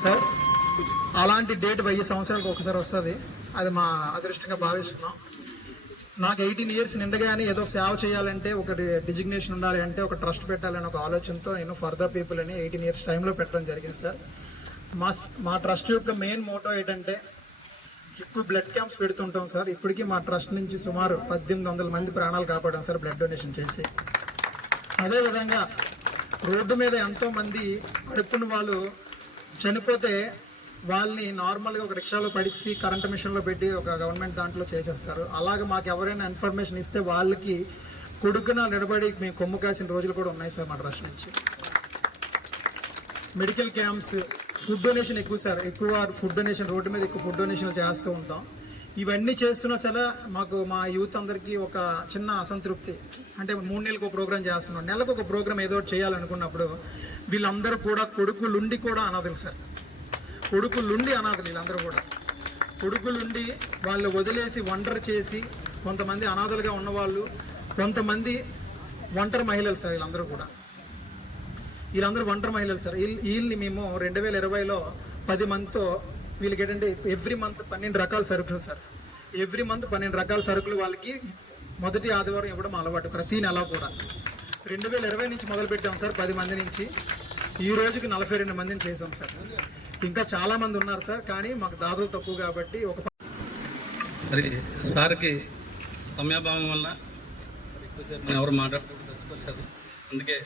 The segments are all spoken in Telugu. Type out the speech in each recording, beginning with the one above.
సార్ అలాంటి డేట్ 1000 సంవత్సరాలకు ఒకసారి వస్తుంది. అది మా అదృష్టంగా భావిస్తున్నాం. నాకు 18 ఇయర్స్ నిండగానే ఏదో సేవ చేయాలంటే ఒక డిజిగ్నేషన్ ఉండాలి అంటే ఒక ట్రస్ట్ పెట్టాలని ఒక ఆలోచనతో నేను ఫర్ ద పీపుల్ అని 18 ఇయర్స్ టైంలో పెట్టడం జరిగింది సార్. మా ట్రస్ట్ యొక్క మెయిన్ మోటో ఏంటంటే ఎక్కువ బ్లడ్ క్యాంప్స్ పెడుతుంటాం సార్. ఇప్పటికీ మా ట్రస్ట్ నుంచి సుమారు 1800 మంది ప్రాణాలు కాపాడాం సార్ బ్లడ్ డొనేషన్ చేసి. అదేవిధంగా రోడ్డు మీద ఎంతోమంది అడుక్కున్న వాళ్ళు చనిపోతే వాళ్ళని నార్మల్గా ఒక రిక్షాలో పడిచి కరెంట్ మిషన్లో పెట్టి ఒక గవర్నమెంట్ దాంట్లో చేసేస్తారు. అలాగే మాకు ఎవరైనా ఇన్ఫర్మేషన్ ఇస్తే వాళ్ళకి కొడుకున నిలబడి మేము కొమ్ము కాసిన రోజులు కూడా ఉన్నాయి సార్ మా ట్రస్ట్ నుంచి. మెడికల్ క్యాంప్స్, ఫుడ్ డొనేషన్ ఎక్కువ సార్, ఎక్కువ ఫుడ్ డొనేషన్, రోడ్డు మీద ఎక్కువ ఫుడ్ డొనేషన్లు చేస్తూ ఉంటాం. ఇవన్నీ చేస్తున్నా సరే మాకు మా యూత్ అందరికీ ఒక చిన్న అసంతృప్తి. అంటే 3 నెలలకు ఒక ప్రోగ్రామ్ చేస్తున్నాం, నెలకు ఒక ప్రోగ్రామ్ ఏదో చేయాలనుకున్నప్పుడు వీళ్ళందరూ కూడా కొడుకులుండి కూడా అనాథలు సార్. కొడుకులుండి అనాథలు వీళ్ళందరూ కూడా. కొడుకులుండి వాళ్ళు వదిలేసి ఒంటరి చేసి కొంతమంది అనాథలుగా ఉన్నవాళ్ళు, కొంతమంది ఒంటరి మహిళలు సార్. వీళ్ళందరూ ఒంటరి మహిళలు సార్. వీళ్ళని మేము 2020లో 10 మందితో వీళ్ళకి ఏంటంటే ఎవ్రీ మంత్ 12 రకాల సరుకులు సార్. ఎవ్రీ మంత్ 12 రకాల సరుకులు వాళ్ళకి మొదటి ఆదివారం ఇవ్వడం అలవాటు ప్రతి నెల కూడా. 2020 నుంచి మొదలు పెట్టాం సార్ 10 మంది నుంచి. ఈ రోజుకి 42 మందిని చేసాం సార్. ఇంకా చాలా మంది ఉన్నారు సార్, కానీ మాకు దాదాపు తక్కువ కాబట్టి మరి సార్కి సమయాభావం వల్ల ఎవరు మాట్లాడుకోలేదు. అందుకే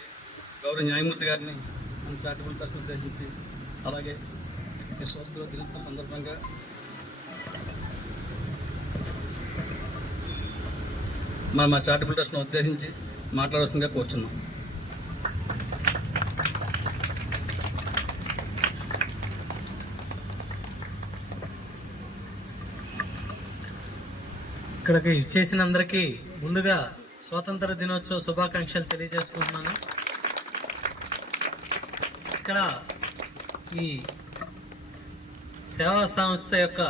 గౌరవ న్యాయమూర్తి గారిని మన చారిటబుల్ ట్రస్ట్ ఉద్దేశించి, అలాగే ఈ స్వస్థ దినోత్సవం సందర్భంగా మా చారిటబుల్ ట్రస్ట్ను ఉద్దేశించి మాట్లాడాల్సిందిగా కోరుచున్నాం. ఇక్కడికి ఇచ్చేసిన అందరికీ ముందుగా స్వాతంత్ర దినోత్సవ శుభాకాంక్షలు తెలియజేసుకుంటున్నాను. ఇక్కడ ఈ సేవా సంస్థ యొక్క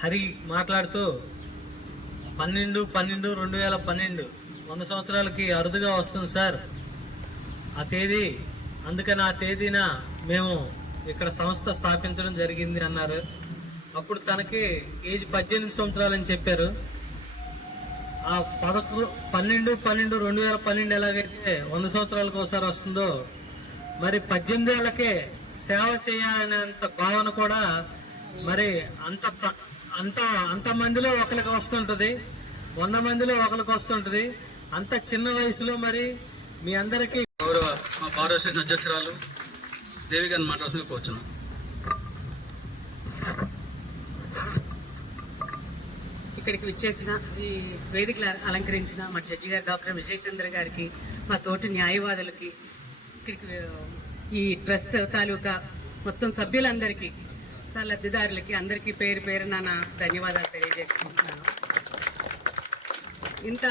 హరి మాట్లాడుతూ 12/12/2012 100 సంవత్సరాలకి అరుదుగా వస్తుంది సార్ ఆ తేదీ. అందుకని ఆ తేదీన మేము ఇక్కడ సంస్థ స్థాపించడం జరిగింది అన్నారు. అప్పుడు తనకి ఏజ్ 18 సంవత్సరాలని చెప్పారు. ఆ 12/12/2012 ఎలాగైతే 100 సంవత్సరాలకు ఒకసారి వస్తుందో, మరి 18 ఏళ్ళకే సేవ చేయాలనేంత భావన కూడా మరి అంత మందిలో ఒకరికి వస్తుంటుంది, 100 మందిలో ఒకరికి వస్తుంటుంది. అంత చిన్న వయసులో మరి మీ అందరికీ గౌరవ మా బార్ అసోసియేషన్ అధ్యక్షురాలు దేవి గారిని మాట్లాడాల్సిందిగా కోరుచున్నాం. ఇక్కడికి విచ్చేసిన ఈ వేదికలు అలంకరించిన మా జడ్జి గారు డాక్టర్ విజయచంద్ర గారికి, మా తోటి న్యాయవాదులకి, ఇక్కడికి ఈ ట్రస్ట్ తాలూకా మొత్తం సభ్యులందరికీ, లబ్ధిదారులకి అందరికీ పేరు పేరున నా ధన్యవాదాలు తెలియజేసుకుంటున్నాను. ఇంత